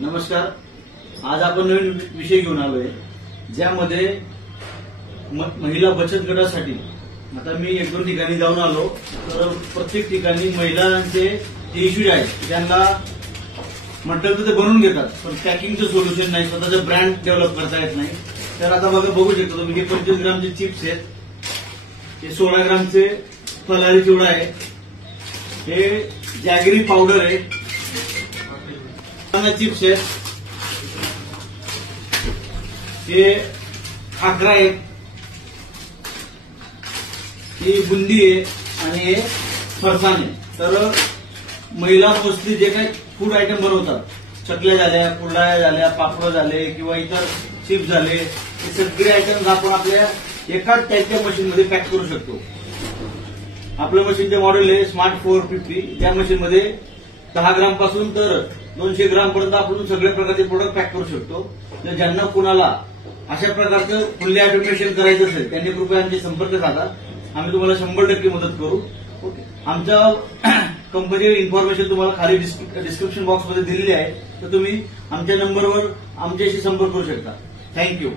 नमस्कार. आज आपण नवीन विषय घेऊन आलोय ज्यामध्ये महिला बचत गटासाठी आता मी एक दोन ठिकाणी जाऊन आलो तर प्रत्येक ठिकाणी महिलांचे जे इश्यूज आहेत त्यांना म्हटलं तर ते बनवून घेतात पण पॅकिंगचं सोल्युशन नाही, स्वतःचं ब्रँड डेव्हलप करता येत नाही. तर आता बघू शकता तुम्ही हे 25 ग्रामचे चिप्स आहेत, हे 16 ग्रामचे फलारी चिवडा आहे, हे जॅगरी पावडर आहे, चिप्स आहेत, हे खाकरा आहे, ही बुंदी आहे आणि हे फरसाण आहे. तर महिला मोस्टली जे काही फूड आयटम बनवतात, चकल्या झाल्या, कुरडया झाल्या, पापड झाले किंवा इतर चिप्स झाले, हे सगळे आयटम्स आपण आपल्या एकाच टाईपच्या मशीनमध्ये पॅक करू शकतो. आपल्या मशीनचे मॉडेल आहे स्मार्ट 450. त्या मशीनमध्ये 10 ग्राम पासून तर 200 ग्राम पर्यंत आपण सगळ्या प्रकारचे प्रोडक्ट पॅक करू शकतो. तर ज्यांना कुणाला अशा प्रकारचं फुल्ली ऑटोमेशन करायचं असेल त्यांनी कृपया आमचे संपर्क साधा. आम्ही तुम्हाला 100% मदत करू. ओके. आमच्या कंपनी इन्फॉर्मेशन तुम्हाला खाली डिस्क्रिप्शन बॉक्समध्ये दिलेली आहे, तर तुम्ही आमच्या नंबरवर आमच्याशी संपर्क करू शकता. थँक्यू.